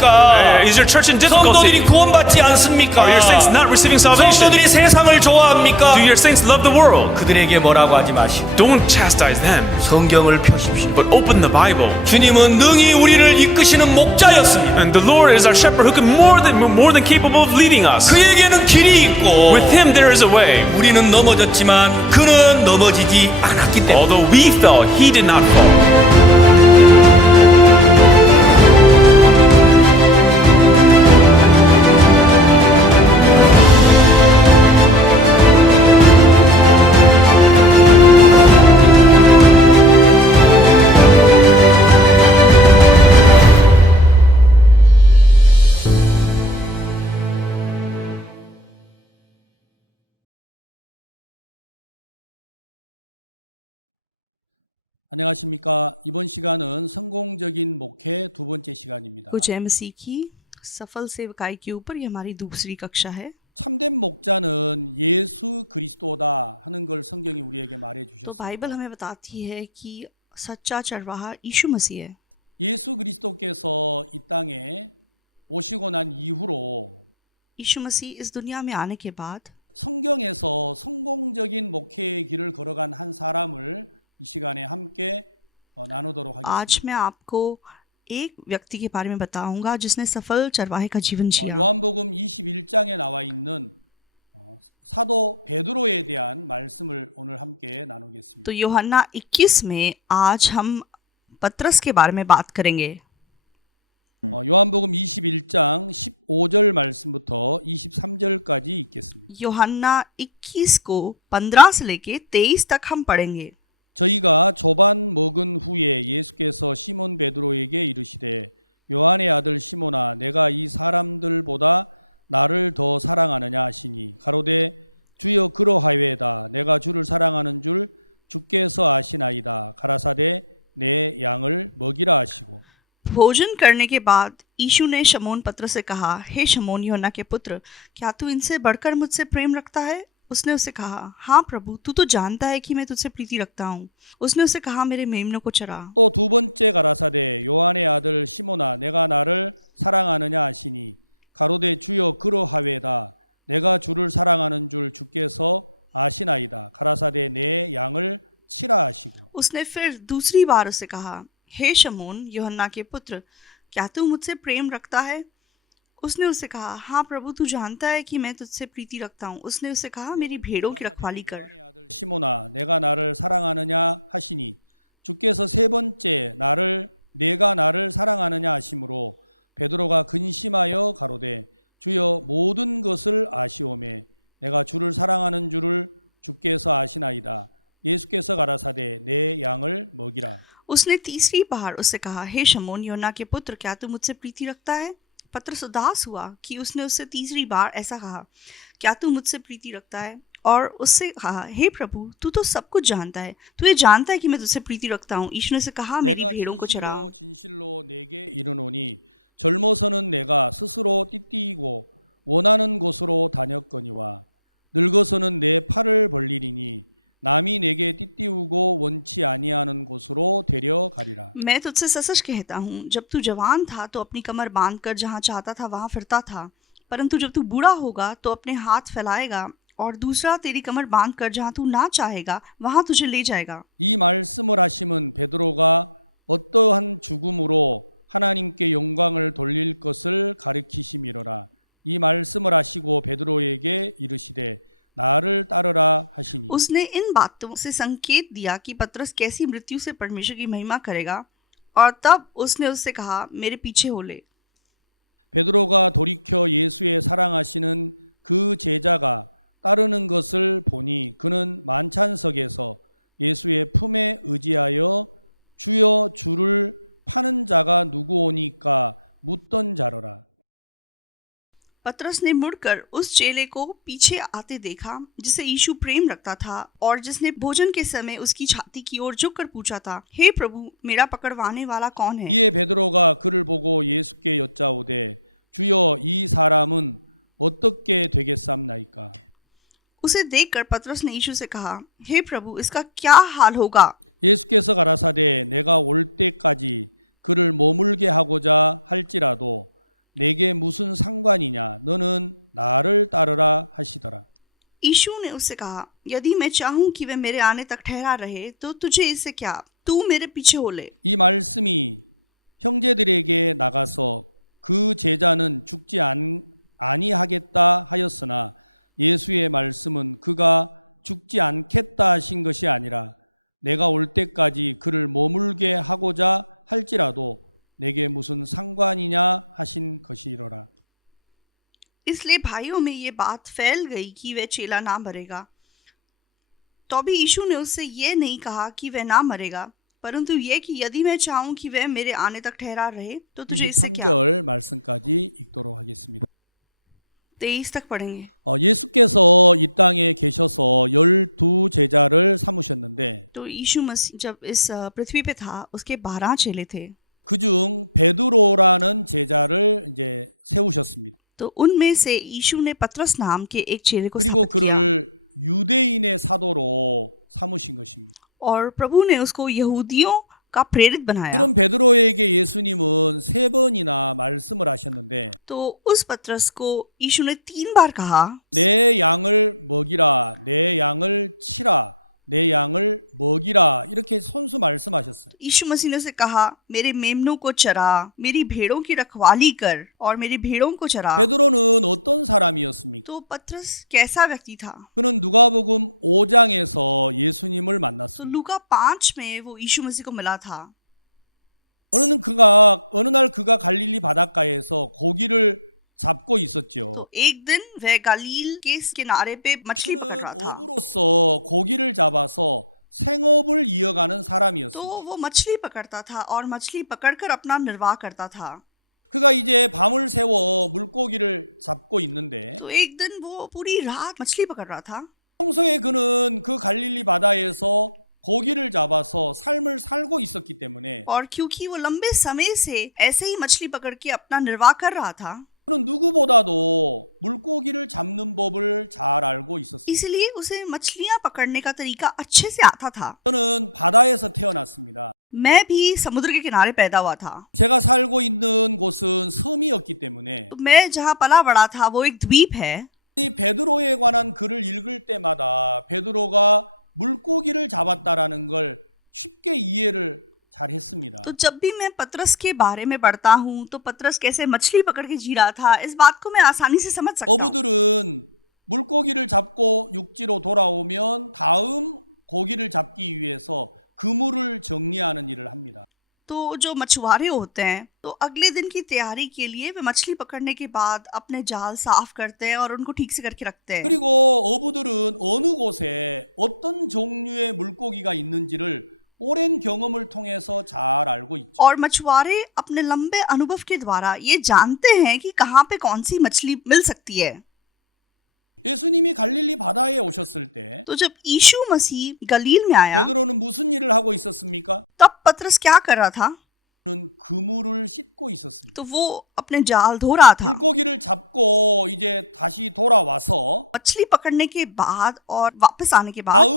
어렵습니까? Is your church in 성도들이 difficulty? 구원받지 않습니까? Are your saints not receiving salvation? 성도들이 세상을 좋아합니까? Do your saints love the world? 그들에게 뭐라고 하지 마시고 Don't chastise them, 성경을 펴십시오. but open the Bible. 주님은 능히 우리를 이끄시는 목자였습니다. And the Lord is our shepherd who can more than capable of leading us. 그에게는 길이 있고 With Him there is a way. 우리는 넘어졌지만 그는 넘어지지 않았기 때문에 Although we fell, He did not fall. को जय मसीह की सफल सेवकाई के ऊपर ये हमारी दूसरी कक्षा है। तो बाइबल हमें बताती है कि सच्चा चरवाहा यीशु मसीह है। यीशु मसीह इस दुनिया में आने के बाद आज मैं आपको एक व्यक्ति के बारे में बताऊंगा जिसने सफल चरवाहे का जीवन जिया। तो यूहन्ना 21 में आज हम पतरस के बारे में बात करेंगे। यूहन्ना 21 को 15 से लेके 23 तक हम पढ़ेंगे। भोजन करने के बाद यीशु ने शमौन पतरस से कहा, हे शमौन यूहन्ना के पुत्र, क्या तू इनसे बढ़कर मुझसे प्रेम रखता है? उसने उससे कहा, हाँ प्रभु, तू तो जानता है कि मैं तुझसे प्रीति रखता हूँ। उसने उससे कहा, मेरे मेमनों को चरा। उसने फिर दूसरी बार उससे कहा, हे शमौन यूहन्ना के पुत्र, क्या तू मुझसे प्रेम रखता है? उसने उससे कहा, हाँ प्रभु, तू जानता है कि मैं तुझसे प्रीति रखता हूँ। उसने उससे कहा, मेरी भेड़ों की रखवाली कर। उसने तीसरी बार उससे कहा, हे शमौन यूहन्ना के पुत्र, क्या तू मुझसे प्रीति रखता है? पतरस उदास हुआ कि उसने उससे तीसरी बार ऐसा कहा, क्या तू मुझसे प्रीति रखता है? और उससे कहा, हे प्रभु, तू तो सब कुछ जानता है, तू ये जानता है कि मैं तुझसे प्रीति रखता हूँ। यीशु ने उसे कहा, मेरी भेड़ों को चरा। मैं तुझसे सच कहता हूँ, जब तू जवान था तो अपनी कमर बांधकर जहाँ चाहता था वहाँ फिरता था, परंतु जब तू बूढ़ा होगा तो अपने हाथ फैलाएगा और दूसरा तेरी कमर बांधकर जहाँ तू ना चाहेगा वहाँ तुझे ले जाएगा। उसने इन बातों से संकेत दिया कि पतरस कैसी मृत्यु से परमेश्वर की महिमा करेगा, और तब उसने उससे कहा, मेरे पीछे हो ले। पतरस ने मुड़कर उस चेले को पीछे आते देखा जिसे यीशु प्रेम रखता था और जिसने भोजन के समय उसकी छाती की ओर झुककर पूछा था, हे प्रभु, मेरा पकड़वाने वाला कौन है? उसे देखकर पतरस ने यीशु से कहा, हे प्रभु, इसका क्या हाल होगा? यीशु ने उससे कहा, यदि मैं चाहूं कि वह मेरे आने तक ठहरा रहे तो तुझे इससे क्या, तू मेरे पीछे हो ले। इसलिए भाइयों में ये बात फैल गई कि वह चेला ना मरेगा। तो भी यीशु ने उससे ये नहीं कहा कि वह ना मरेगा, परंतु ये कि यदि मैं चाहूं कि वह मेरे आने तक ठहरा रहे तो तुझे इससे क्या। 23 तक पढ़ेंगे। तो यीशु मसीह जब इस पृथ्वी पे था, उसके 12 चेले थे। तो उनमें से यीशु ने पतरस नाम के एक चेले को स्थापित किया और प्रभु ने उसको यहूदियों का प्रेरित बनाया। तो उस पतरस को यीशु ने 3 बार कहा, तो यीशु मसीह ने उसे कहा, मेरे मेमनों को चरा, मेरी भेड़ों की रखवाली कर और मेरी भेड़ों को चरा। तो पतरस कैसा व्यक्ति था? तो लूका 5 में वो यीशु मसीह को मिला था। तो एक दिन वह गलील के किनारे पे मछली पकड़ रहा था। तो वो मछली पकड़ता था और मछली पकड़कर अपना निर्वाह करता था। तो एक दिन वो पूरी रात मछली पकड़ रहा था और क्योंकि वो लंबे समय से ऐसे ही मछली पकड़ के अपना निर्वाह कर रहा था, इसलिए उसे मछलियां पकड़ने का तरीका अच्छे से आता था। मैं भी समुद्र के किनारे पैदा हुआ था। तो मैं जहाँ पला बड़ा था वो एक द्वीप है। तो जब भी मैं पतरस के बारे में पढ़ता हूँ तो पतरस कैसे मछली पकड़ के जी रहा था, इस बात को मैं आसानी से समझ सकता हूँ। तो जो मछुआरे होते हैं तो अगले दिन की तैयारी के लिए वे मछली पकड़ने के बाद अपने जाल साफ करते हैं और उनको ठीक से करके रखते हैं। और मछुआरे अपने लंबे अनुभव के द्वारा ये जानते हैं कि कहाँ पे कौन सी मछली मिल सकती है। तो जब यीशु मसीह गलील में आया तब पतरस क्या कर रहा था? तो वो अपने जाल धो रहा था। मछली पकड़ने के बाद और वापस आने के बाद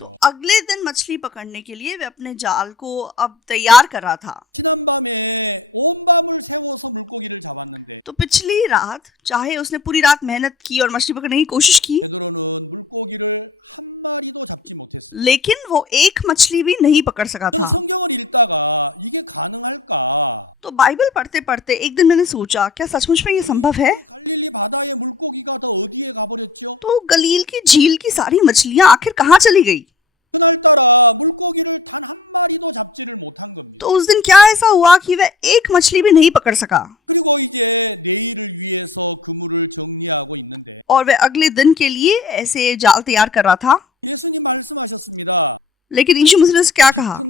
तो अगले दिन मछली पकड़ने के लिए वे अपने जाल को अब तैयार कर रहा था। तो पिछली रात चाहे उसने पूरी रात मेहनत की और मछली पकड़ने की कोशिश की, लेकिन वो एक मछली भी नहीं पकड़ सका था। तो बाइबल पढ़ते पढ़ते एक दिन मैंने सोचा, क्या सचमुच में ये संभव है? तो गलील की झील की सारी मछलियां आखिर कहाँ चली गई? तो उस दिन क्या ऐसा हुआ कि वह एक मछली भी नहीं पकड़ सका और वह अगले दिन के लिए ऐसे जाल तैयार कर रहा था। लेकिन यीशु मसीह ने उसे क्या कहा?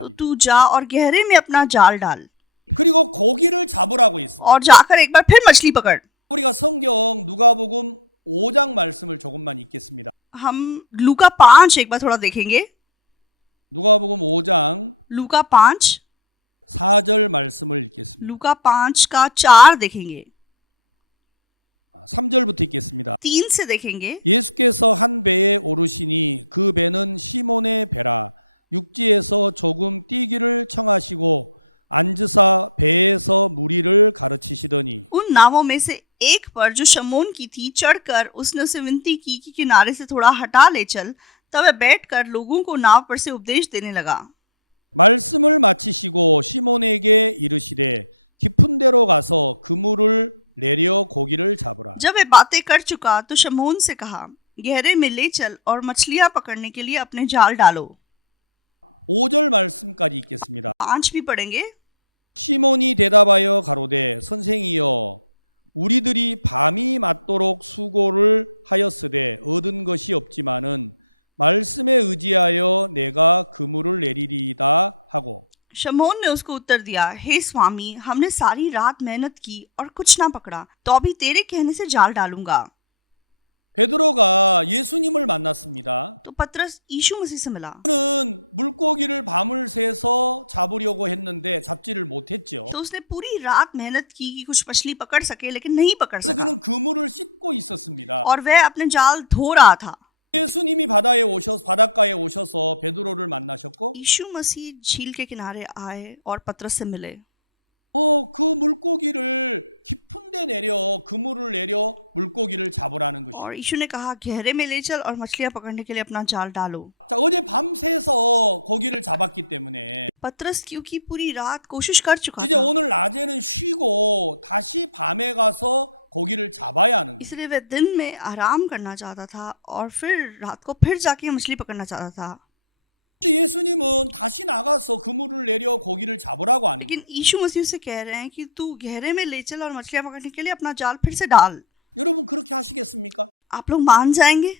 तो तू जा और गहरे में अपना जाल डाल और जाकर एक बार फिर मछली पकड़। हम लूका 5 एक बार थोड़ा देखेंगे। लूका 5 का 4 देखेंगे, 3 से देखेंगे। उन नावों में से एक पर जो शमौन की थी चढ़कर उसने उसे विनती की कि किनारे से थोड़ा हटा ले चल। तब वह बैठकर लोगों को नाव पर से उपदेश देने लगा। जब वह बातें कर चुका तो शमौन से कहा, गहरे में ले चल और मछलियां पकड़ने के लिए अपने जाल डालो। 5 भी पड़ेंगे। शमौन ने उसको उत्तर दिया, हे स्वामी, हमने सारी रात मेहनत की और कुछ ना पकड़ा, तो अभी तेरे कहने से जाल डालूंगा। तो पतरस यीशु मसीह से मिला। तो उसने पूरी रात मेहनत की कि कुछ मछली पकड़ सके, लेकिन नहीं पकड़ सका और वह अपने जाल धो रहा था। यीशु मसीह झील के किनारे आए और पतरस से मिले। और यीशु ने कहा, गहरे में ले चल और मछलियां पकड़ने के लिए अपना जाल डालो। पतरस क्योंकि पूरी रात कोशिश कर चुका था, इसलिए वह दिन में आराम करना चाहता था और फिर रात को फिर जाके मछली पकड़ना चाहता था। लेकिन यीशु मसीह उसे कह रहे हैं कि तू गहरे में ले चल और मछलियां पकड़ने के लिए अपना जाल फिर से डाल। आप लोग मान जाएंगे?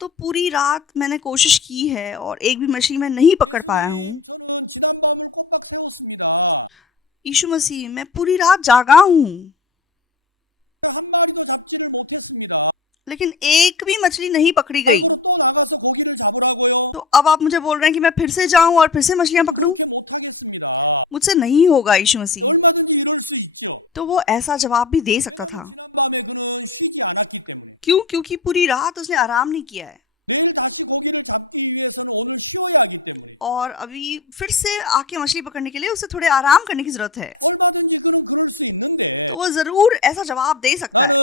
तो पूरी रात मैंने कोशिश की है और एक भी मछली मैं नहीं पकड़ पाया हूं। यीशु मसीह, मैं पूरी रात जागा हूं, लेकिन एक भी मछली नहीं पकड़ी गई। तो अब आप मुझे बोल रहे हैं कि मैं फिर से जाऊं और फिर से मछलियां पकड़ूं? मुझसे नहीं होगा यीशु मसीह। तो वो ऐसा जवाब भी दे सकता था। क्यों? क्योंकि पूरी रात उसने आराम नहीं किया है और अभी फिर से आके मछली पकड़ने के लिए उसे थोड़े आराम करने की जरूरत है। तो वो जरूर ऐसा जवाब दे सकता है।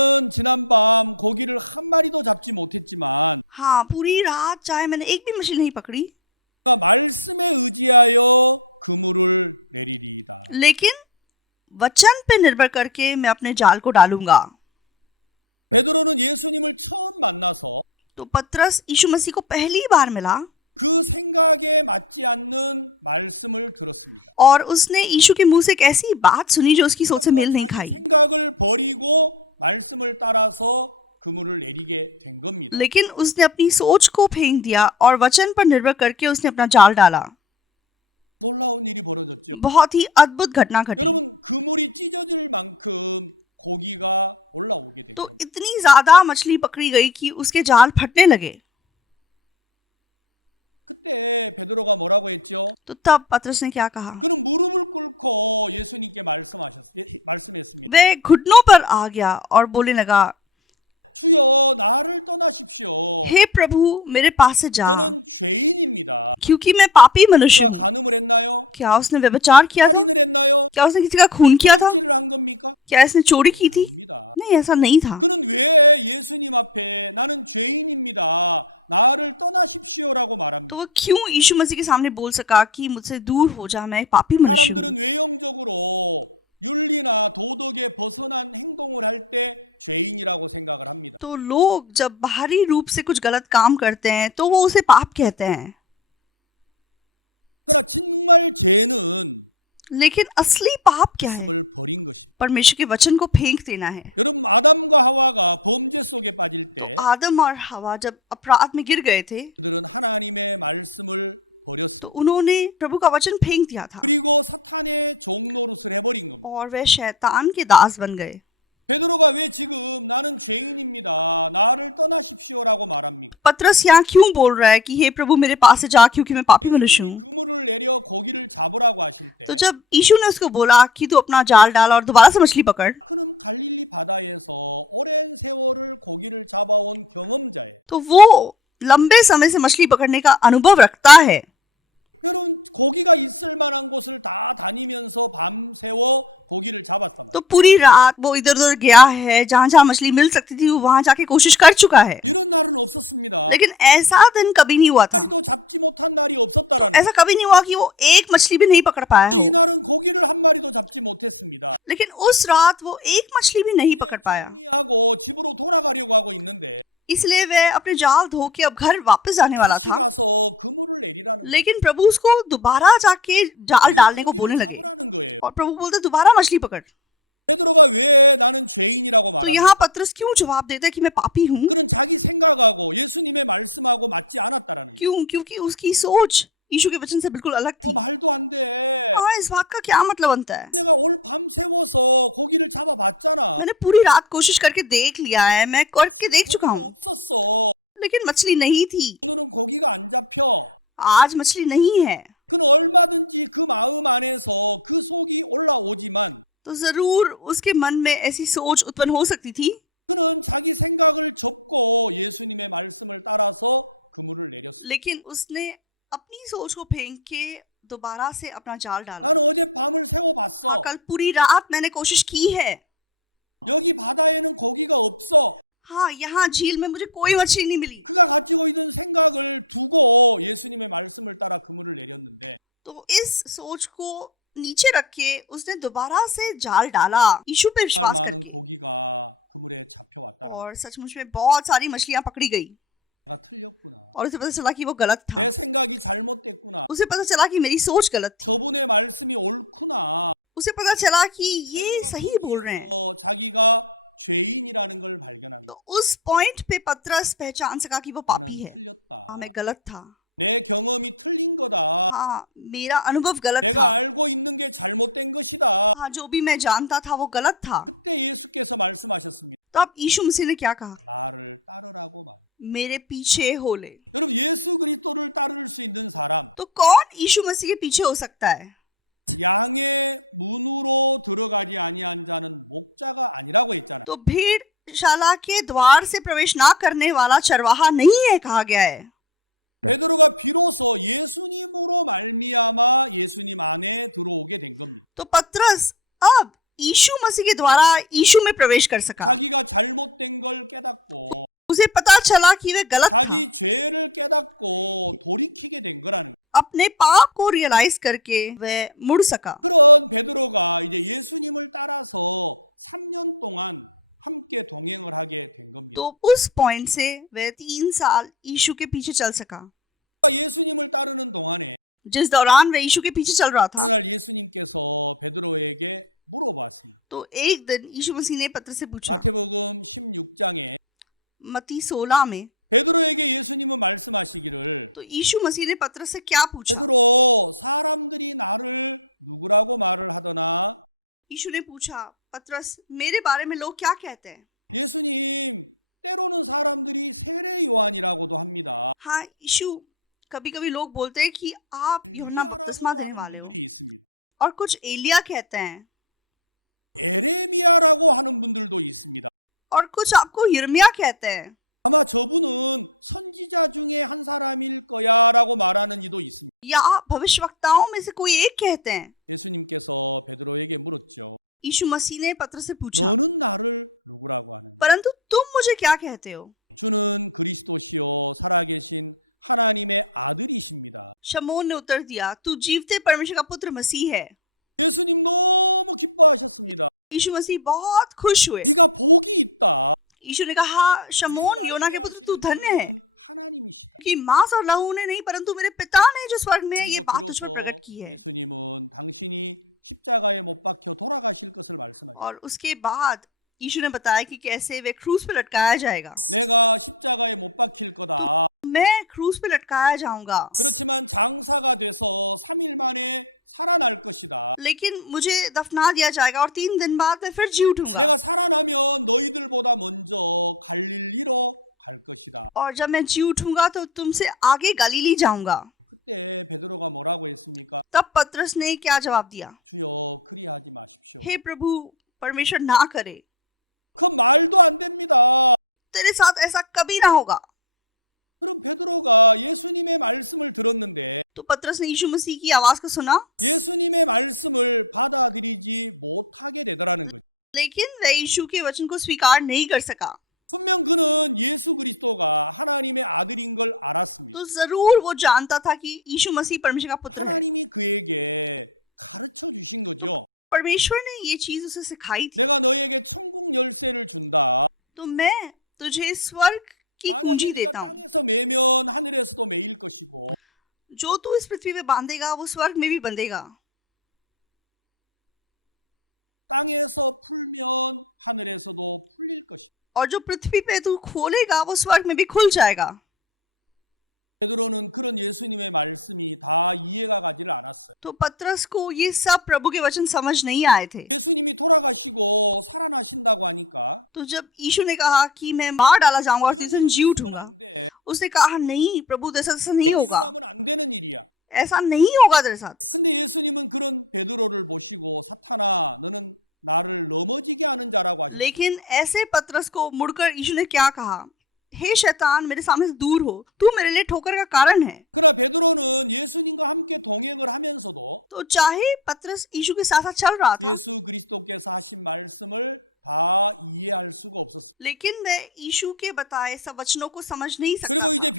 हाँ, पूरी रात चाहे मैंने एक भी मछली नहीं पकड़ी, लेकिन वचन पे निर्भर करके मैं अपने जाल को डालूंगा। तो पतरस यीशु मसीह को पहली बार मिला और उसने यीशु के मुंह से एक ऐसी बात सुनी जो उसकी सोच से मेल नहीं खाई। लेकिन उसने अपनी सोच को फेंक दिया और वचन पर निर्भर करके उसने अपना जाल डाला। बहुत ही अद्भुत घटना घटी। तो इतनी ज्यादा मछली पकड़ी गई कि उसके जाल फटने लगे। तो तब पतरस ने क्या कहा? वह घुटनों पर आ गया और बोलने लगा, हे प्रभु, मेरे पास से जा, क्योंकि मैं पापी मनुष्य हूं। क्या उसने व्यभिचार किया था? क्या उसने किसी का खून किया था? क्या इसने चोरी की थी? नहीं, ऐसा नहीं था। तो वह क्यों यीशु मसीह के सामने बोल सका कि मुझसे दूर हो जा, मैं एक पापी मनुष्य हूं? तो लोग जब बाहरी रूप से कुछ गलत काम करते हैं तो वो उसे पाप कहते हैं, लेकिन असली पाप क्या है? परमेश्वर के वचन को फेंक देना है। तो आदम और हवा जब अपराध में गिर गए थे तो उन्होंने प्रभु का वचन फेंक दिया था और वे शैतान के दास बन गए। पतरस यहाँ क्यों बोल रहा है कि हे प्रभु, मेरे पास से जा, क्योंकि मैं पापी मनुष्य हूं? तो जब यीशु ने उसको बोला कि तू अपना जाल डाल और दोबारा से मछली पकड़, तो वो लंबे समय से मछली पकड़ने का अनुभव रखता है। तो पूरी रात वो इधर उधर गया है, जहां जहां मछली मिल सकती थी वो वहां जाके कोशिश कर चुका है, लेकिन ऐसा दिन कभी नहीं हुआ था। तो ऐसा कभी नहीं हुआ कि वो एक मछली भी नहीं पकड़ पाया हो। लेकिन उस रात वो एक मछली भी नहीं पकड़ पाया, इसलिए वह अपने जाल धो के अब घर वापस जाने वाला था। लेकिन प्रभु उसको दोबारा जाके जाल डालने को बोलने लगे, और प्रभु बोलते दोबारा मछली पकड़। तो यहाँ पतरस क्यों जवाब देता है कि मैं पापी हूं? क्यों? क्योंकि उसकी सोच यीशु के वचन से बिल्कुल अलग थी। इस बात का क्या मतलब बनता है? मैंने पूरी रात कोशिश करके देख लिया है, मैं करके देख चुका हूं, लेकिन मछली नहीं थी। आज मछली नहीं है, तो जरूर उसके मन में ऐसी सोच उत्पन्न हो सकती थी। लेकिन उसने अपनी सोच को फेंक के दोबारा से अपना जाल डाला। हाँ, कल पूरी रात मैंने कोशिश की है। हाँ, यहाँ झील में मुझे कोई मछली नहीं मिली। तो इस सोच को नीचे रख के उसने दोबारा से जाल डाला यीशु पे विश्वास करके, और सचमुच में बहुत सारी मछलियां पकड़ी गई। और उसे पता चला कि वो गलत था। उसे पता चला कि मेरी सोच गलत थी। उसे पता चला कि ये सही बोल रहे हैं। तो उस पॉइंट पे पतरस पहचान सका कि वो पापी है। हाँ, मैं गलत था। हाँ, मेरा अनुभव गलत था। हाँ, जो भी मैं जानता था वो गलत था। तो अब यीशु मसीह ने क्या कहा? मेरे पीछे हो ले। तो कौन यीशु मसीह के पीछे हो सकता है? तो भेड़शाला के द्वार से प्रवेश ना करने वाला चरवाहा नहीं है, कहा गया है। तो पतरस अब यीशु मसीह के द्वारा यीशु में प्रवेश कर सका। उसे पता चला कि वह गलत था। अपने पाप को रियलाइज करके वह मुड़ सका। तो उस पॉइंट से वह 3 साल यीशु के पीछे चल सका। जिस दौरान वह यीशु के पीछे चल रहा था, तो एक दिन यीशु मसीह ने पतरस से पूछा, मत्ती 16 में। तो यीशु मसीह ने पतरस से क्या पूछा? यीशु ने पूछा, पतरस, मेरे बारे में लोग क्या कहते हैं? हाँ, यीशु, कभी कभी लोग बोलते हैं कि आप यूहन्ना बपतिस्मा देने वाले हो, और कुछ एलिया कहते हैं, और कुछ आपको यिर्मयाह कहते हैं। या भविष्यवक्ताओं में से कोई एक कहते हैं। यीशु मसीह ने पतरस से पूछा, परंतु तुम मुझे क्या कहते हो? शमौन ने उत्तर दिया, तू जीवते परमेश्वर का पुत्र मसीह है। यीशु मसीह बहुत खुश हुए। यीशु ने कहा, शमौन, योना के पुत्र, तू धन्य है, कि मांस और लहू ने नहीं, परंतु मेरे पिता ने जो स्वर्ग में है ये बात तुझ पर प्रकट की है। और उसके बाद यीशु ने बताया कि कैसे वे क्रूस पे लटकाया जाएगा। तो मैं क्रूस पे लटकाया जाऊंगा, लेकिन मुझे दफना दिया जाएगा, और 3 दिन बाद मैं फिर जी उठूंगा। और जब मैं जी उठूंगा तो तुमसे आगे गलीली जाऊंगा। तब पतरस ने क्या जवाब दिया? हे प्रभु, परमेश्वर ना करे, तेरे साथ ऐसा कभी ना होगा। तो पतरस ने यीशु मसीह की आवाज को सुना, लेकिन वह यीशु के वचन को स्वीकार नहीं कर सका। तो जरूर वो जानता था कि यीशु मसीह परमेश्वर का पुत्र है। तो परमेश्वर ने ये चीज उसे सिखाई थी। तो मैं तुझे स्वर्ग की कुंजी देता हूं, जो तू इस पृथ्वी पे बांधेगा वो स्वर्ग में भी बंधेगा, और जो पृथ्वी पे तू खोलेगा वो स्वर्ग में भी खुल जाएगा। तो पतरस को ये सब प्रभु के वचन समझ नहीं आए थे। तो जब यीशु ने कहा कि मैं मार डाला जाऊंगा और तीसरे दिन जी उठूंगा, उसने कहा नहीं प्रभु, ऐसा नहीं होगा, ऐसा नहीं होगा तेरे साथ। लेकिन ऐसे पतरस को मुड़कर यीशु ने क्या कहा, हे शैतान मेरे सामने से दूर हो, तू मेरे लिए ठोकर का कारण है। तो चाहे पतरस यीशु के साथ साथ चल रहा था, लेकिन वह यीशु के बताए सब वचनों को समझ नहीं सकता था।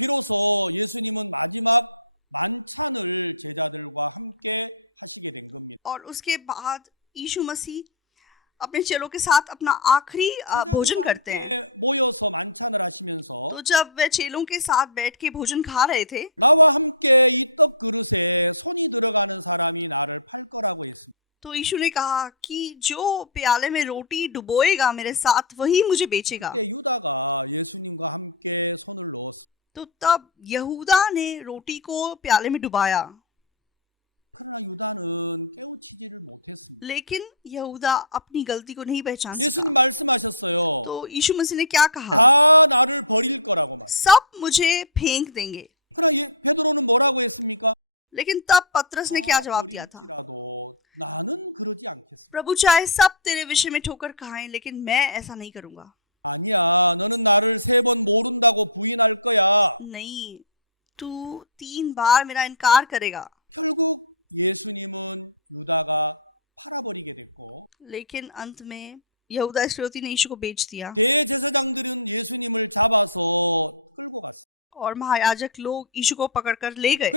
और उसके बाद यीशु मसीह अपने चेलों के साथ अपना आखिरी भोजन करते हैं। तो जब वे चेलों के साथ बैठ के भोजन खा रहे थे, तो यीशु ने कहा कि जो प्याले में रोटी डुबोएगा मेरे साथ वही मुझे बेचेगा। तो तब यहूदा ने रोटी को प्याले में डुबाया, लेकिन यहूदा अपनी गलती को नहीं पहचान सका। तो यीशु मसीह ने क्या कहा, सब मुझे फेंक देंगे। लेकिन तब पतरस ने क्या जवाब दिया था, प्रभु चाहे सब तेरे विषय में ठोकर खाएं, लेकिन मैं ऐसा नहीं करूंगा। नहीं, तू 3 बार मेरा इनकार करेगा। लेकिन अंत में यहूदा इस्करियोती ने यीशु को बेच दिया, और महायाजक लोग यीशु को पकड़कर ले गए।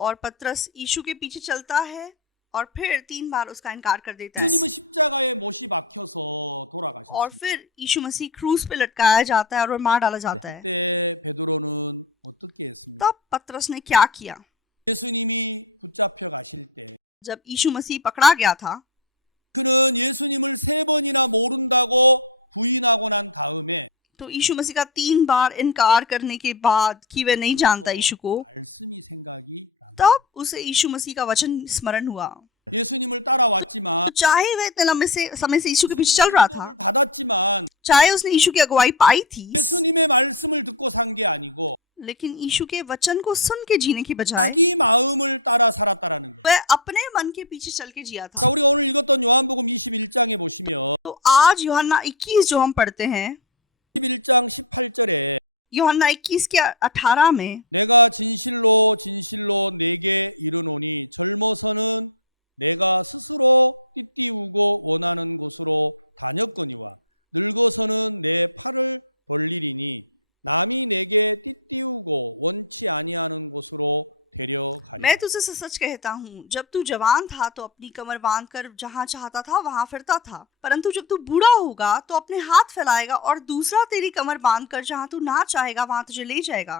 और पतरस यीशु के पीछे चलता है और फिर 3 बार उसका इनकार कर देता है। और फिर यीशु मसीह क्रूस पे लटकाया जाता है और मार डाला जाता है। तब पतरस ने क्या किया, जब यीशु मसीह पकड़ा गया था, तो यीशु मसीह का 3 बार इनकार करने के बाद कि वह नहीं जानता यीशु को, तब उसे यीशु मसीह का वचन स्मरण हुआ। तो चाहे वह इतने लंबे से समय से यीशु के पीछे चल रहा था, चाहे उसने यीशु की अगुवाई पाई थी, लेकिन यीशु के वचन को सुन के जीने की बजाय वह अपने मन के पीछे चल के जिया था। तो आज यूहन्ना 21 जो हम पढ़ते हैं, यूहन्ना 21 के 18 में मैं तुझसे सच सच कहता हूँ, जब तू जवान था तो अपनी कमर बांध कर जहाँ चाहता था वहां फिरता था, परंतु जब तू बूढ़ा होगा तो अपने हाथ फैलाएगा और दूसरा तेरी कमर बांध कर जहाँ तू ना चाहेगा वहां तुझे ले जाएगा।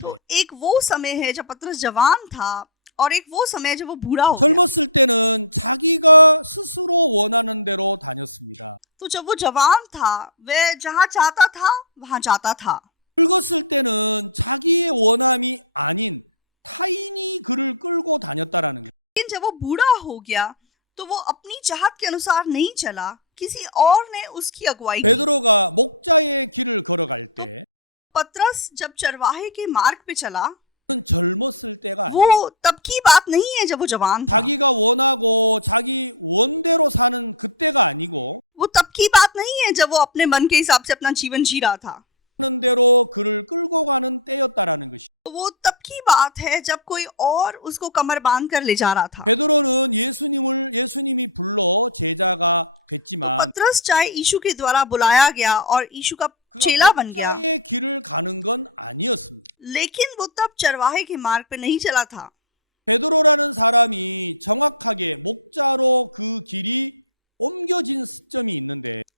तो एक वो समय है जब पतरस जवान था, और एक वो समय है जब वो बूढ़ा हो गया। तो जब वो जवान था वह जहाँ चाहता था वहां जाता था, लेकिन जब वो बूढ़ा हो गया तो वो अपनी चाहत के अनुसार नहीं चला, किसी और ने उसकी अगुवाई की। तो पतरस जब चरवाहे के मार्ग पे चला, वो तब की बात नहीं है जब वो जवान था, वो तब की बात नहीं है जब वो अपने मन के हिसाब से अपना जीवन जी रहा था। वो तब की बात है जब कोई और उसको कमर बांध कर ले जा रहा था। तो पतरस चाहे यीशु के द्वारा बुलाया गया और यीशु का चेला बन गया, लेकिन वो तब चरवाहे के मार्ग पे नहीं चला था।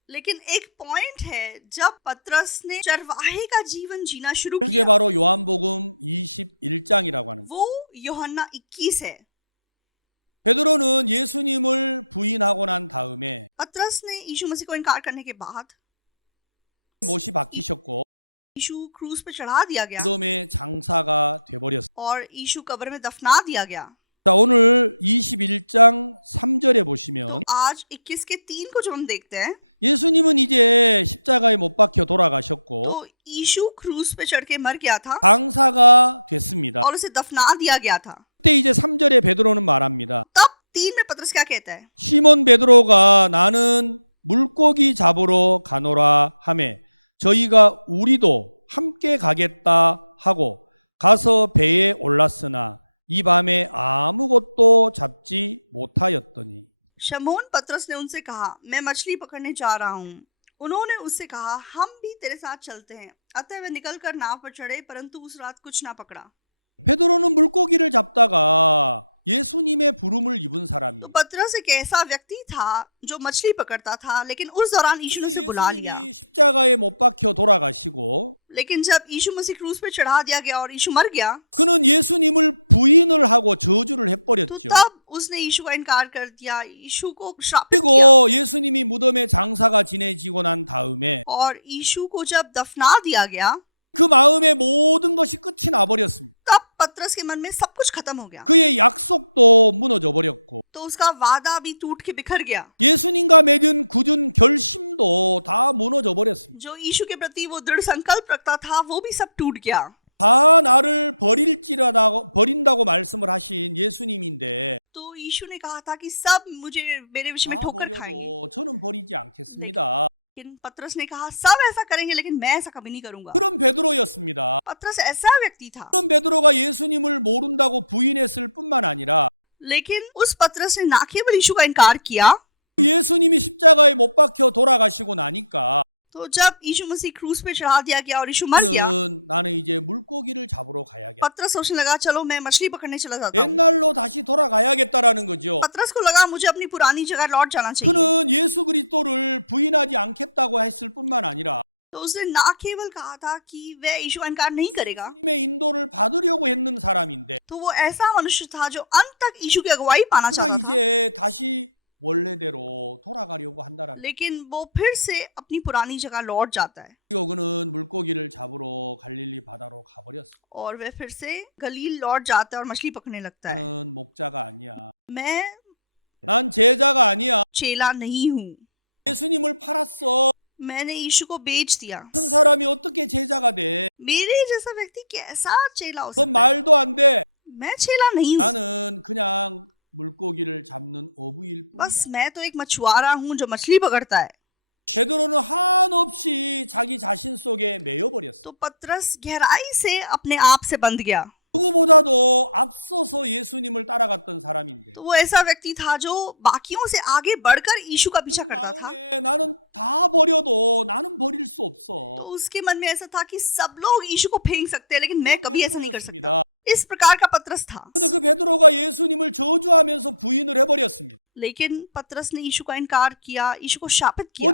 लेकिन एक पॉइंट है जब पतरस ने चरवाहे का जीवन जीना शुरू किया, वो यूहन्ना 21 है। पतरस ने यीशु मसीह को इनकार करने के बाद यीशु क्रूस पे चढ़ा दिया गया और यीशु कब्र में दफना दिया गया। तो आज 21:3 को जो हम देखते हैं, तो यीशु क्रूस पे चढ़ के मर गया था और उसे दफना दिया गया था। तब 3 में पतरस क्या कहता है? शमौन पतरस ने उनसे कहा, मैं मछली पकड़ने जा रहा हूँ। उन्होंने उससे कहा, हम भी तेरे साथ चलते हैं। अतः वे निकलकर नाव पर चढ़े, परंतु उस रात कुछ ना पकड़ा। तो पतरस एक ऐसा व्यक्ति था जो मछली पकड़ता था, लेकिन उस दौरान यीशु ने उसे बुला लिया। लेकिन जब यीशु मसीह क्रूस पे चढ़ा दिया गया और यीशु मर गया, तो तब उसने यीशु का इनकार कर दिया, यीशु को श्रापित किया। और यीशु को जब दफना दिया गया, तब पतरस के मन में सब कुछ खत्म हो गया। तो उसका वादा भी टूट के बिखर गया। जो यीशु के प्रति वो दृढ़ संकल्प रखता था, वो भी सब टूट गया। तो यीशु ने कहा था कि सब मेरे विषय में ठोकर खाएंगे, लेकिन पतरस ने कहा सब ऐसा करेंगे, लेकिन मैं ऐसा कभी नहीं करूंगा। पतरस ऐसा व्यक्ति था। लेकिन उस पतरस ने ना केवल यीशु का इनकार किया, तो जब यीशु मसीह क्रूस पे चढ़ा दिया गया और यीशु मर गया, पतरस सोचने लगा, चलो मैं मछली पकड़ने चला जाता हूँ। पतरस को लगा मुझे अपनी पुरानी जगह लौट जाना चाहिए। तो उसने ना केवल कहा था कि वह यीशु का इनकार नहीं करेगा, तो वो ऐसा मनुष्य था जो अंत तक यीशु की अगुवाई पाना चाहता था। लेकिन वो फिर से अपनी पुरानी जगह लौट जाता है और वह फिर से गलील लौट जाता है और मछली पकड़ने लगता है। मैं चेला नहीं हूं, मैंने यीशु को बेच दिया। मेरे जैसा व्यक्ति कैसा चेला हो सकता है? मैं चेला नहीं हूं, बस मैं तो एक मछुआरा हूं जो मछली पकड़ता है। तो पतरस गहराई से अपने आप से बंध गया। तो वो ऐसा व्यक्ति था जो बाकियों से आगे बढ़कर यीशु का पीछा करता था। तो उसके मन में ऐसा था कि सब लोग यीशु को फेंक सकते हैं, लेकिन मैं कभी ऐसा नहीं कर सकता। इस प्रकार का पतरस था। लेकिन पतरस ने यीशु का इनकार किया, यीशु को शापित किया।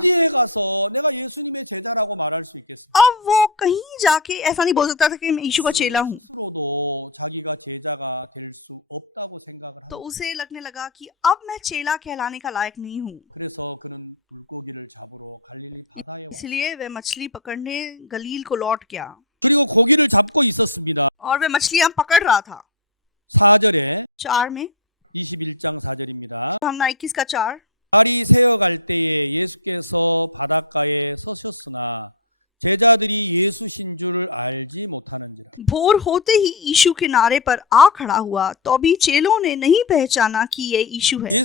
अब वो कहीं जाके ऐसा नहीं बोल सकता था कि मैं यीशु का चेला हूं। तो उसे लगने लगा कि अब मैं चेला कहलाने का लायक नहीं हूं। इसलिए वह मछली पकड़ने गलील को लौट गया और वह मछलियां पकड़ रहा था। 4 में, यूहन्ना 21:4, भोर होते ही यीशु किनारे पर आ खड़ा हुआ, तो भी चेलों ने नहीं पहचाना कि ये यीशु है।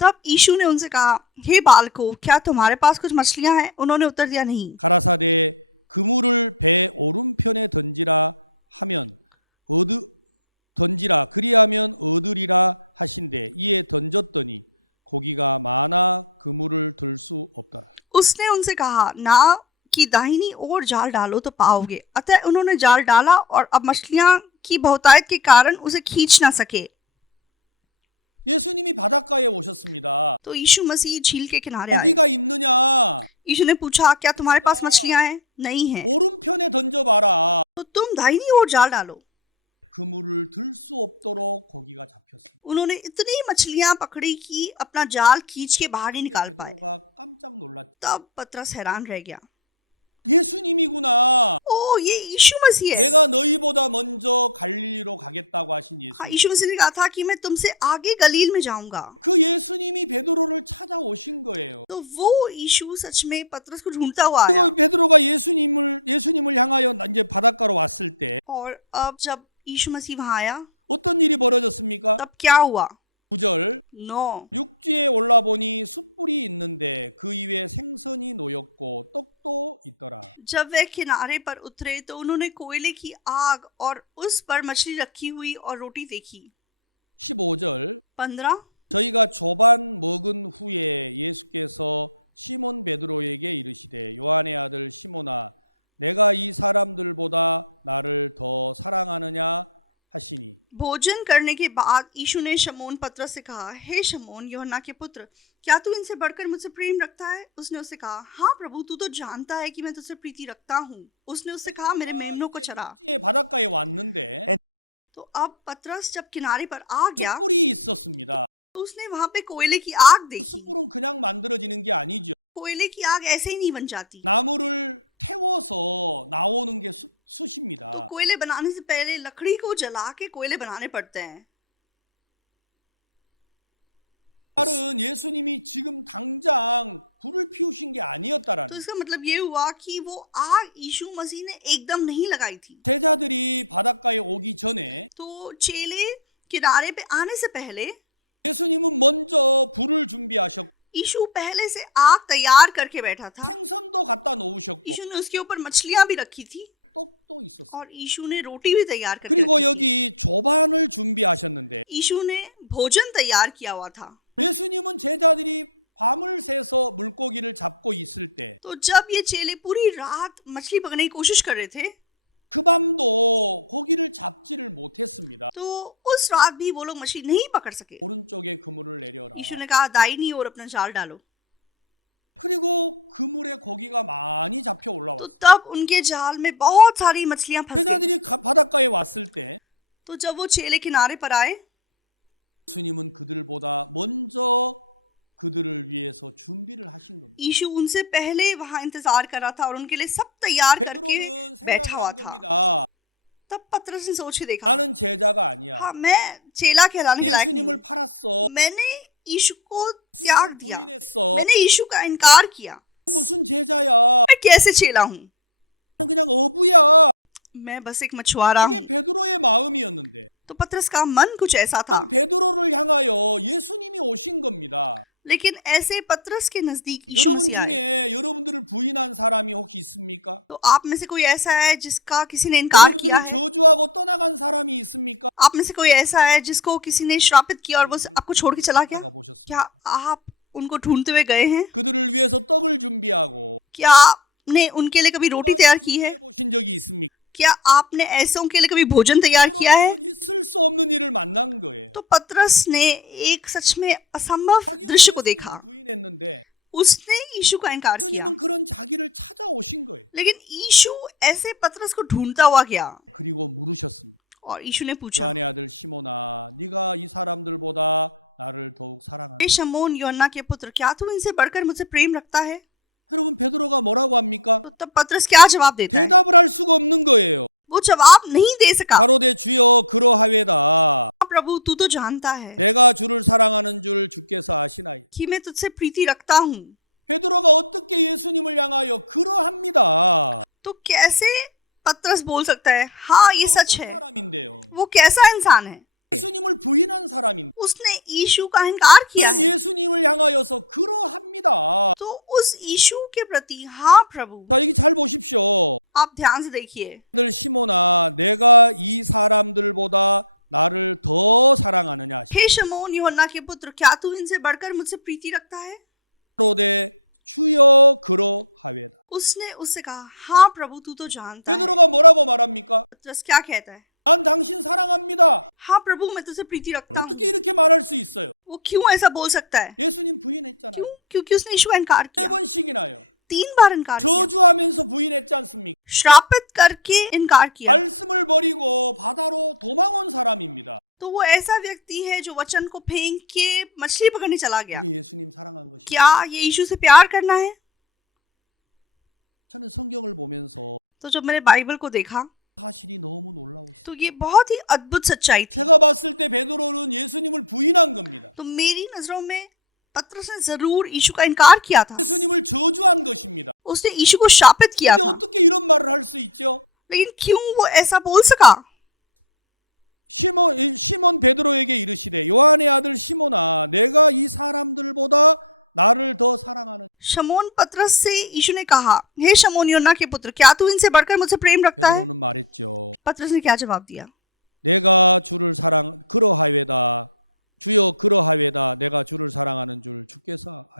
तब यीशु ने उनसे कहा, हे बालकों, क्या तुम्हारे पास कुछ मछलियां हैं? उन्होंने उत्तर दिया, नहीं। उसने उनसे कहा, ना कि दाहिनी ओर जाल डालो तो पाओगे। अतः उन्होंने जाल डाला और अब मछलियां की बहुतायत के कारण उसे खींच ना सके। तो यीशु मसीह झील के किनारे आए। यीशु ने पूछा, क्या तुम्हारे पास मछलियां हैं? नहीं है। तो तुम दाहिनी ओर जाल डालो। उन्होंने इतनी मछलियां पकड़ी कि अपना जाल खींच के बाहर नहीं निकाल पाए। तब पतरस हैरान रह गया। ओ, ये यीशु मसीह है। हाँ, यीशु मसीह ने कहा था कि मैं तुमसे आगे गलील में जाऊंगा। तो वो यीशु सच में पतरस को ढूंढता हुआ आया। और अब जब यीशु मसीह वहां आया, तब क्या हुआ? 9। जब वे किनारे पर उतरे तो उन्होंने कोयले की आग और उस पर मछली रखी हुई और रोटी देखी। 15। भोजन करने के बाद यीशु ने शमौन पतरस से कहा, हे शमौन, यूहन्ना के पुत्र, क्या तू इनसे बढ़कर मुझसे प्रेम रखता है? उसने उससे कहा, हाँ प्रभु, तू तो जानता है कि मैं तुझसे प्रीति रखता हूँ। उसने उससे कहा, मेरे मेमनों को चरा। तो अब पतरस जब किनारे पर आ गया तो उसने वहां पे कोयले की आग देखी। कोयले की आग ऐसे ही नहीं बन जाती। तो कोयले बनाने से पहले लकड़ी को जला के कोयले बनाने पड़ते हैं। तो इसका मतलब ये हुआ कि वो आग यीशु मसीह ने एकदम नहीं लगाई थी। तो चेले किनारे पे आने से पहले यीशु पहले से आग तैयार करके बैठा था। यीशु ने उसके ऊपर मछलियां भी रखी थी और यीशु ने रोटी भी तैयार करके रखी थी। यीशु ने भोजन तैयार किया हुआ था। तो जब ये चेले पूरी रात मछली पकड़ने की कोशिश कर रहे थे, तो उस रात भी वो लोग मछली नहीं पकड़ सके। यीशु ने कहा, दाहिनी ओर अपना जाल डालो। तो तब उनके जाल में बहुत सारी मछलियां फंस गई। तो जब वो चेले किनारे पर आए, यीशु उनसे पहले वहां इंतजार कर रहा था और उनके लिए सब तैयार करके बैठा हुआ था। तब पतरस ने सोच के देखा, हाँ, मैं चेला कहलाने के लायक नहीं हूं। मैंने यीशु को त्याग दिया, मैंने यीशु का इनकार किया। मैं कैसे चेला हूं? मैं बस एक मछुआरा हूं। तो पतरस का मन कुछ ऐसा था। लेकिन ऐसे पतरस के नजदीक यीशु मसीह आए। तो आप में से कोई ऐसा है जिसका किसी ने इनकार किया है? आप में से कोई ऐसा है जिसको किसी ने श्रापित किया और वो आपको छोड़ के चला गया? क्या आप उनको ढूंढते हुए गए हैं? क्या आपने उनके लिए कभी रोटी तैयार की है? क्या आपने ऐसों के लिए कभी भोजन तैयार किया है? तो पतरस ने एक सच में असंभव दृश्य को देखा। उसने यीशु का इनकार किया, लेकिन यीशु ऐसे पतरस को ढूंढता हुआ गया और यीशु ने पूछा, हे शमौन, यूहन्ना के पुत्र, क्या तू इनसे बढ़कर मुझसे प्रेम रखता है? तो तब पतरस क्या जवाब देता है? वो जवाब नहीं दे सका। प्रभु, तू तो जानता है कि मैं तुझसे प्रीति रखता हूं। तो कैसे पतरस बोल सकता है, हाँ ये सच है? वो कैसा इंसान है? उसने यीशु का इनकार किया है। तो उस यीशु के प्रति, हाँ प्रभु, आप ध्यान से देखिए, हे शमौन यूहन्ना के पुत्र, क्या तू इनसे बढ़कर मुझसे प्रीति रखता है? उसने उससे कहा, हाँ प्रभु, तू तो जानता है। पतरस क्या कहता है? हाँ प्रभु, मैं तुझसे प्रीति रखता हूँ। वो क्यों ऐसा बोल सकता है? क्यों? क्योंकि उसने यीशु का इनकार किया, 3 बार इनकार किया, श्रापित करके इनकार किया। तो वो ऐसा व्यक्ति है जो वचन को फेंक के मछली पकड़ने चला गया। क्या ये यीशु से प्यार करना है? तो जब मैंने बाइबल को देखा तो ये बहुत ही अद्भुत सच्चाई थी। तो मेरी नजरों में पतरस ने जरूर यीशु का इनकार किया था, उसने यीशु को शापित किया था, लेकिन क्यों वो ऐसा बोल सका? शमौन पतरस से यीशु ने कहा, हे शमौन यूहन्ना के पुत्र, क्या तू इनसे बढ़कर मुझसे प्रेम रखता है? पतरस ने क्या जवाब दिया?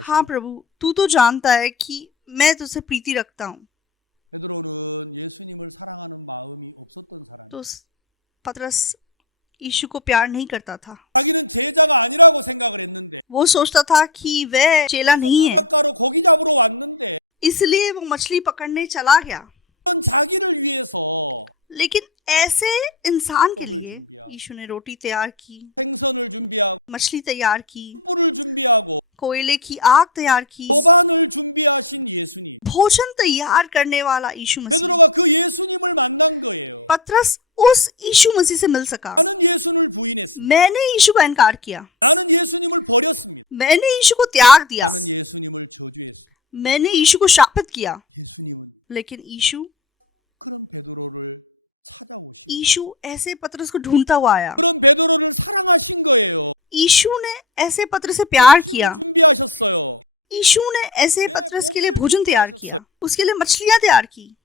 हाँ प्रभु, तू तो जानता है कि मैं तुझसे प्रीति रखता हूं। तो पतरस यीशु को प्यार नहीं करता था। वो सोचता था कि वह चेला नहीं है, इसलिए वो मछली पकड़ने चला गया। लेकिन ऐसे इंसान के लिए यीशु ने रोटी तैयार की, मछली तैयार की, कोयले की आग तैयार की, भोजन तैयार करने वाला यीशु मसीह। पतरस उस यीशु मसीह से मिल सका। मैंने यीशु का इनकार किया, मैंने यीशु को त्याग दिया, मैंने यीशु को शापित किया, लेकिन यीशु ऐसे पतरस को ढूंढता हुआ आया। यीशु ने ऐसे पतरस से प्यार किया। यीशु ने ऐसे पतरस के लिए भोजन तैयार किया, उसके लिए मछलियां तैयार की,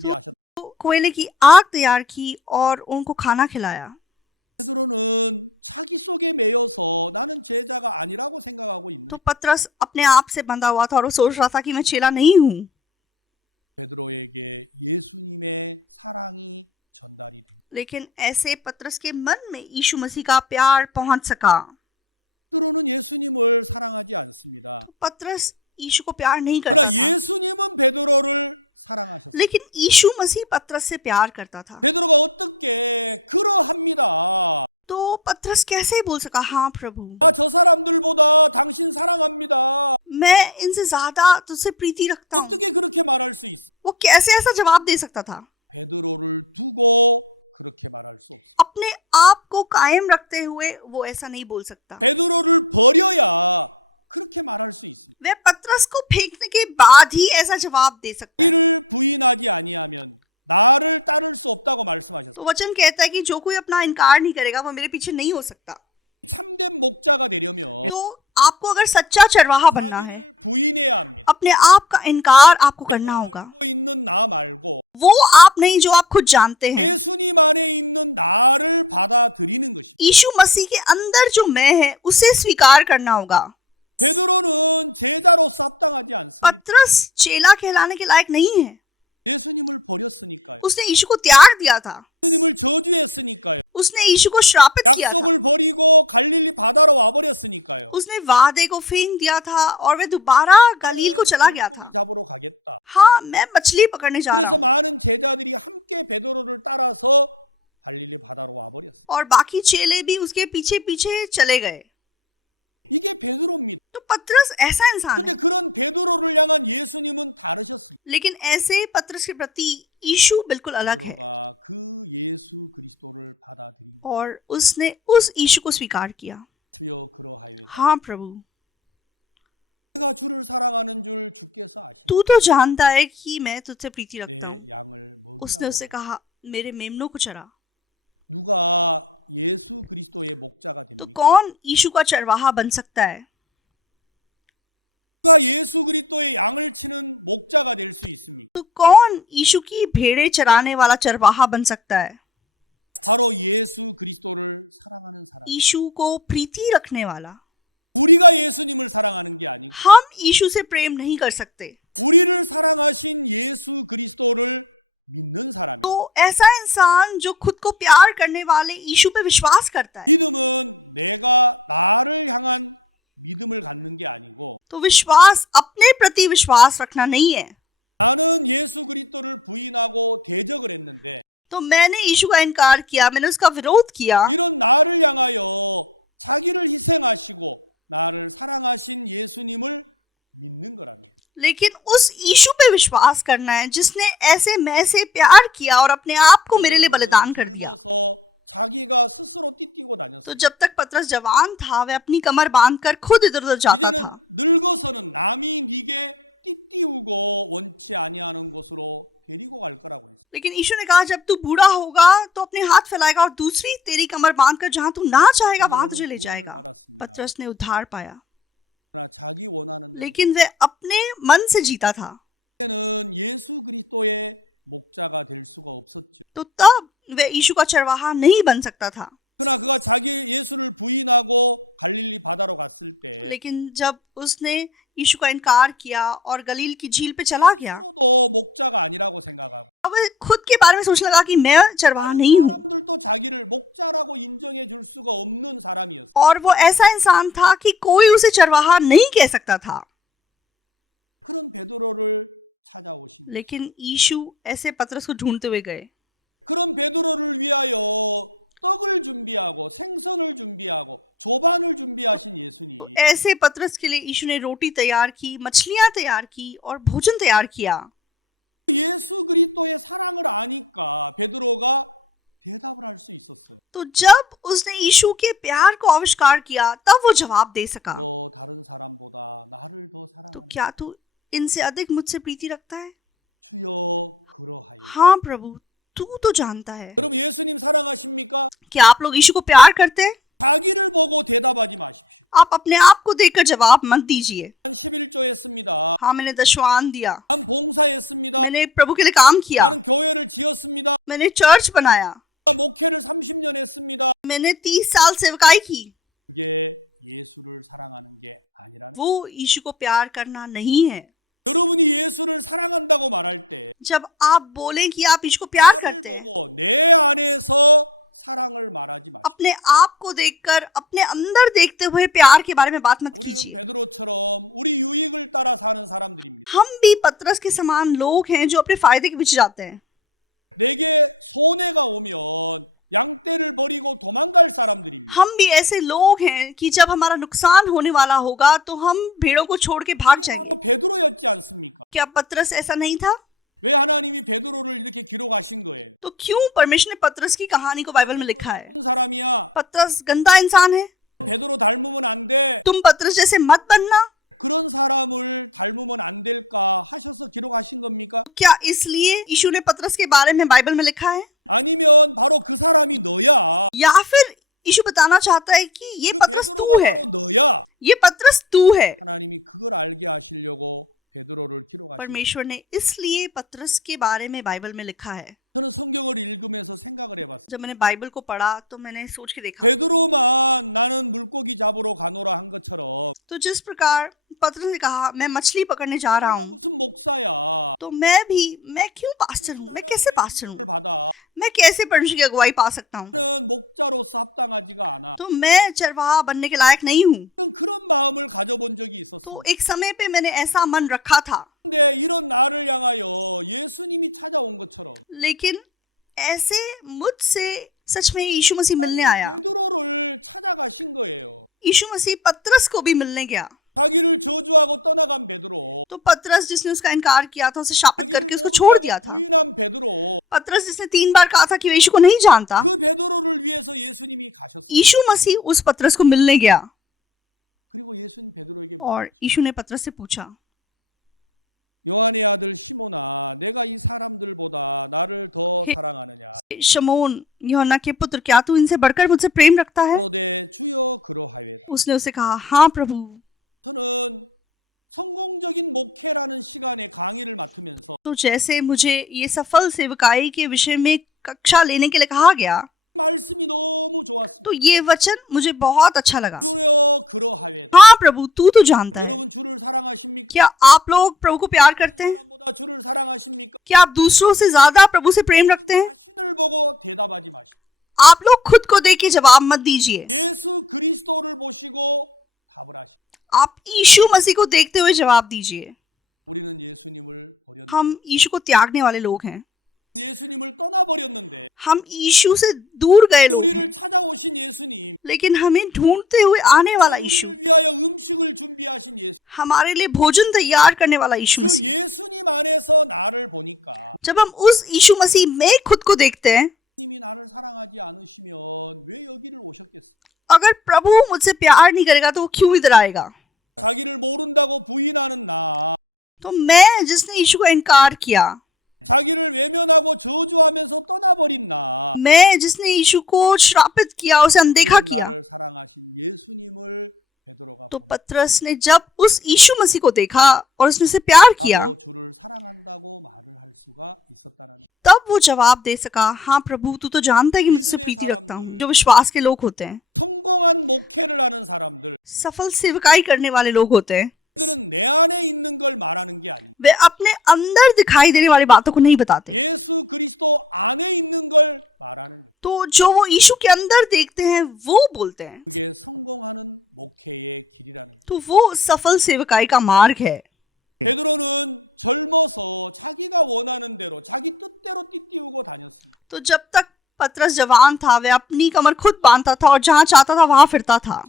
तो कोयले की आग तैयार की और उनको खाना खिलाया। तो पतरस अपने आप से बंधा हुआ था और वो सोच रहा था कि मैं चेला नहीं हूं। लेकिन ऐसे पतरस के मन में यीशु मसीह का प्यार पहुंच सका। तो पतरस यीशु को प्यार नहीं करता था, लेकिन यीशु मसीह पतरस से प्यार करता था। तो पतरस कैसे बोल सका, हाँ प्रभु, मैं इनसे ज्यादा तुझसे प्रीति रखता हूं? वो कैसे ऐसा जवाब दे सकता था? अपने आप को कायम रखते हुए वो ऐसा नहीं बोल सकता। वह पतरस को फेंकने के बाद ही ऐसा जवाब दे सकता है। तो वचन कहता है कि जो कोई अपना इनकार नहीं करेगा वो मेरे पीछे नहीं हो सकता। तो आपको अगर सच्चा चरवाहा बनना है, अपने आप का इनकार आपको करना होगा। वो आप नहीं जो आप खुद जानते हैं। यीशु मसीह के अंदर जो मैं है उसे स्वीकार करना होगा। पतरस चेला कहलाने के लायक नहीं है। उसने यीशु को त्याग दिया था, उसने यीशु को श्रापित किया था, उसने वादे को फेंक दिया था और वह दोबारा गलील को चला गया था। हाँ, मैं मछली पकड़ने जा रहा हूं। और बाकी चेले भी उसके पीछे पीछे चले गए। तो पतरस ऐसा इंसान है। लेकिन ऐसे पतरस के प्रति यीशु बिल्कुल अलग है और उसने उस यीशु को स्वीकार किया। हाँ प्रभु, तू तो जानता है कि मैं तुझसे प्रीति रखता हूं। उसने उससे कहा, मेरे मेमनों को चरा। तो कौन यीशु का चरवाहा बन सकता है? तो कौन यीशु की भेड़ें चराने वाला चरवाहा बन सकता है? यीशु को प्रीति रखने वाला। हम यीशु से प्रेम नहीं कर सकते। तो ऐसा इंसान जो खुद को प्यार करने वाले यीशु पे विश्वास करता है, तो विश्वास अपने प्रति विश्वास रखना नहीं है। तो मैंने यीशु का इनकार किया, मैंने उसका विरोध किया, लेकिन उस यीशु पे विश्वास करना है जिसने ऐसे मैं से प्यार किया और अपने आप को मेरे लिए बलिदान कर दिया। तो जब तक पतरस जवान था, वह अपनी कमर बांधकर खुद इधर उधर जाता था। लेकिन यीशु ने कहा, जब तू बूढ़ा होगा तो अपने हाथ फैलाएगा और दूसरी तेरी कमर बांधकर जहां तू ना चाहेगा वहां तुझे ले जाएगा। पतरस ने उद्धार पाया, लेकिन वह अपने मन से जीता था। तो तब वह यीशु का चरवाहा नहीं बन सकता था। लेकिन जब उसने यीशु का इनकार किया और गलील की झील पे चला गया, अब वह खुद के बारे में सोचने लगा कि मैं चरवाहा नहीं हूं। और वो ऐसा इंसान था कि कोई उसे चरवाहा नहीं कह सकता था। लेकिन यीशु ऐसे पतरस को ढूंढते हुए गए। तो ऐसे पतरस के लिए यीशु ने रोटी तैयार की, मछलियां तैयार की और भोजन तैयार किया। तो जब उसने यीशु के प्यार को आविष्कार किया, तब वो जवाब दे सका। तो क्या तू इनसे अधिक मुझसे प्रीति रखता है? हाँ प्रभु, तू तो जानता है। क्या आप लोग यीशु को प्यार करते हैं? आप अपने आप को देखकर जवाब मत दीजिए। हाँ, मैंने दशवान दिया, मैंने प्रभु के लिए काम किया, मैंने चर्च बनाया, मैंने 30 साल सेवकाई की। वो यीशु को प्यार करना नहीं है। जब आप बोलें कि आप यीशु को प्यार करते हैं, अपने आप को देखकर, अपने अंदर देखते हुए प्यार के बारे में बात मत कीजिए। हम भी पतरस के समान लोग हैं जो अपने फायदे के पीछे जाते हैं। हम भी ऐसे लोग हैं कि जब हमारा नुकसान होने वाला होगा तो हम भेड़ों को छोड़ के भाग जाएंगे। क्या पतरस ऐसा नहीं था? तो क्यों परमेश्वर ने पतरस की कहानी को बाइबल में लिखा है? पतरस गंदा इंसान है, तुम पतरस जैसे मत बनना। क्या इसलिए यीशु ने पतरस के बारे में बाइबल में लिखा है? या फिर यीशु बताना चाहता है कि ये पतरस तू है, ये पतरस तू है? परमेश्वर ने इसलिए पतरस के बारे में बाइबल में लिखा है। जब मैंने बाइबल को पढ़ा तो मैंने सोच के देखा, तो जिस प्रकार पतरस ने कहा मैं मछली पकड़ने जा रहा हूं, तो मैं क्यों पास्टर हूं? मैं कैसे पास्टर हूं? मैं कैसे परमेश्वर की अगुवाई पा सकता हूं? तो मैं चरवाहा बनने के लायक नहीं हूं। तो एक समय पे मैंने ऐसा मन रखा था, लेकिन ऐसे मुझसे सच में यीशु मसीह मिलने आया। यीशु मसीह पतरस को भी मिलने गया। तो पतरस जिसने उसका इनकार किया था, उसे शापित करके उसको छोड़ दिया था। पतरस जिसने 3 बार कहा था कि वो यीशु को नहीं जानता, यीशु मसीह उस पतरस को मिलने गया और यीशु ने पतरस से पूछा, हे शमौन यूहन्ना के पुत्र, क्या तू इनसे बढ़कर मुझसे प्रेम रखता है? उसने उसे कहा, हाँ प्रभु। तो जैसे मुझे ये सफल सेवकाई के विषय में कक्षा लेने के लिए कहा गया, तो ये वचन मुझे बहुत अच्छा लगा। हाँ प्रभु, तू तो जानता है। क्या आप लोग प्रभु को प्यार करते हैं? क्या आप दूसरों से ज्यादा प्रभु से प्रेम रखते हैं? आप लोग खुद को देख के जवाब मत दीजिए, आप यीशु मसीह को देखते हुए जवाब दीजिए। हम यीशु को त्यागने वाले लोग हैं, हम यीशु से दूर गए लोग हैं, लेकिन हमें ढूंढते हुए आने वाला यीशु, हमारे लिए भोजन तैयार करने वाला यीशु मसीह, जब हम उस यीशु मसीह में खुद को देखते हैं, अगर प्रभु मुझसे प्यार नहीं करेगा तो वो क्यों इधर आएगा? तो मैं जिसने यीशु का इनकार किया, मैं जिसने यीशु को श्रापित किया, उसे अनदेखा किया, तो पतरस ने जब उस यीशु मसीह को देखा और उसने उसे प्यार किया, तब वो जवाब दे सका, हाँ प्रभु, तू तो जानता है कि मैं तुझसे प्रीति रखता हूँ। जो विश्वास के लोग होते हैं, सफल सेवकाई करने वाले लोग होते हैं, वे अपने अंदर दिखाई देने वाली बातों को नहीं बताते। तो जो वो यीशु के अंदर देखते हैं वो बोलते हैं। तो वो सफल सेवकाई का मार्ग है। तो जब तक पतरस जवान था, वह अपनी कमर खुद बांधता था और जहां चाहता था वहां फिरता था,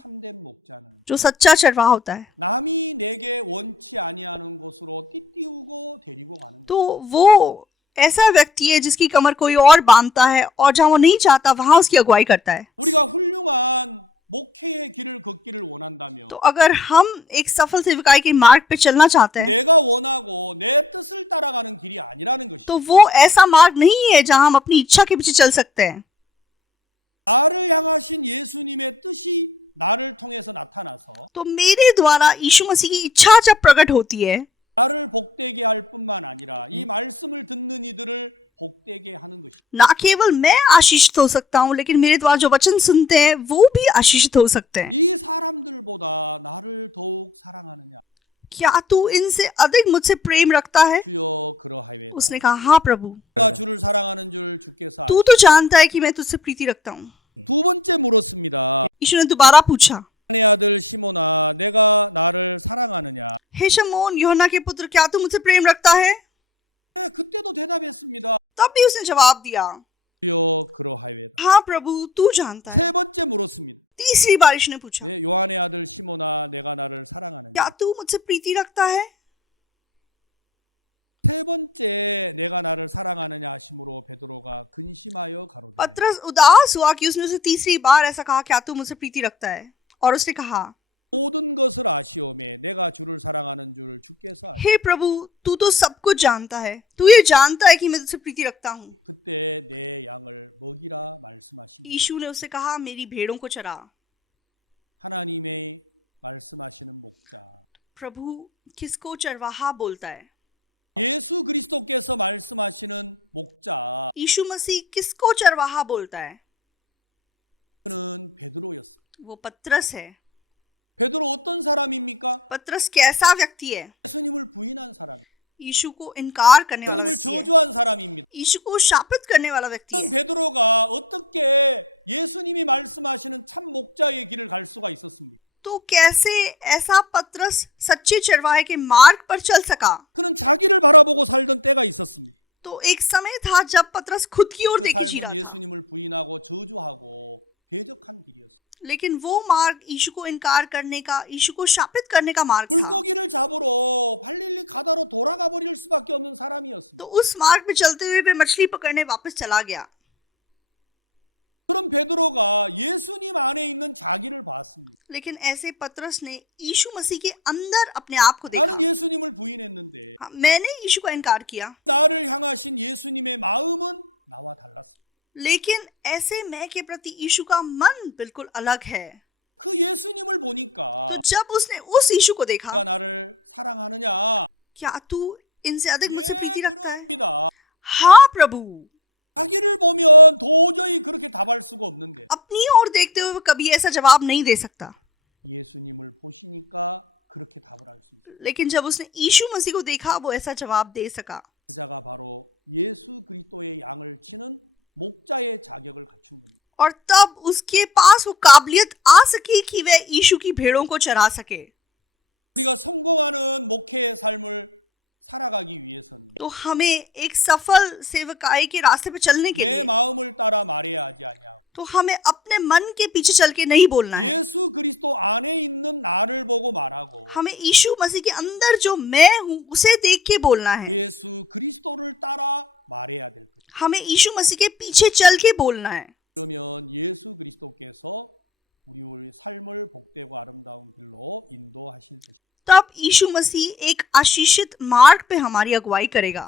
जो सच्चा चरवाहा होता है। तो वो ऐसा व्यक्ति है जिसकी कमर कोई और बांधता है और जहां वो नहीं चाहता वहां उसकी अगुवाई करता है। तो अगर हम एक सफल सेवकाई के मार्ग पे चलना चाहते हैं, तो वो ऐसा मार्ग नहीं है जहां हम अपनी इच्छा के पीछे चल सकते हैं। तो मेरे द्वारा यीशु मसीह की इच्छा जब प्रकट होती है, ना केवल मैं आशीषित हो सकता हूं, लेकिन मेरे द्वारा जो वचन सुनते हैं वो भी आशीषित हो सकते हैं। क्या तू इनसे अधिक मुझसे प्रेम रखता है? उसने कहा, हाँ प्रभु, तू तो जानता है कि मैं तुझसे प्रीति रखता हूं। यीशु ने दोबारा पूछा, हे शमौन, यूहन्ना के पुत्र, क्या तू मुझसे प्रेम रखता है? तब भी उसने जवाब दिया, हाँ प्रभु, तू जानता है। तीसरी बार यीशु ने पूछा, क्या तू मुझसे प्रीति रखता है? पतरस उदास हुआ कि उसने उसे तीसरी बार ऐसा कहा, क्या तू मुझसे प्रीति रखता है? और उसने कहा, हे प्रभु, तू तो सब कुछ जानता है, तू ये जानता है कि मैं तुझसे प्रीति रखता हूं। यीशु ने उससे कहा, मेरी भेड़ों को चरा। प्रभु किसको चरवाहा बोलता है? यीशु मसीह किसको चरवाहा बोलता है? वो पतरस है। पतरस कैसा व्यक्ति है? यीशु को इनकार करने वाला व्यक्ति है, यीशु को शापित करने वाला व्यक्ति है। तो कैसे ऐसा पतरस सच्चे चरवाहे के मार्ग पर चल सका? तो एक समय था जब पतरस खुद की ओर देखे जी रहा था, लेकिन वो मार्ग यीशु को इनकार करने का, यीशु को शापित करने का मार्ग था। तो उस मार्ग पे चलते हुए वे मछली पकड़ने वापस चला गया। लेकिन ऐसे पतरस ने यीशु मसीह के अंदर अपने आप को देखा। हाँ, मैंने यीशु का इनकार किया, लेकिन ऐसे मैं के प्रति यीशु का मन बिल्कुल अलग है। तो जब उसने उस यीशु को देखा, क्या तू इनसे अधिक मुझसे प्रीति रखता है? हाँ प्रभु। अपनी ओर देखते हुए वो कभी ऐसा जवाब नहीं दे सकता, लेकिन जब उसने यीशु मसीह को देखा वो ऐसा जवाब दे सका। और तब उसके पास वो काबिलियत आ सकी कि वह यीशु की भेड़ों को चरा सके। तो हमें एक सफल सेवकाई के रास्ते पे चलने के लिए तो हमें अपने मन के पीछे चल के नहीं बोलना है। हमें यीशु मसीह के अंदर जो मैं हूं उसे देख के बोलना है। हमें यीशु मसीह के पीछे चल के बोलना है। तब यीशु मसीह एक आशीषित मार्ग पे हमारी अगुवाई करेगा।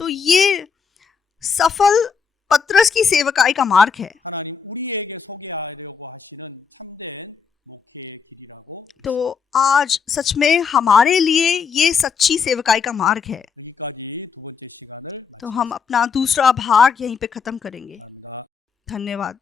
तो ये सफल पतरस की सेवकाई का मार्ग है। तो आज सच में हमारे लिए ये सच्ची सेवकाई का मार्ग है। तो हम अपना दूसरा भाग यहीं पे ख़त्म करेंगे। धन्यवाद।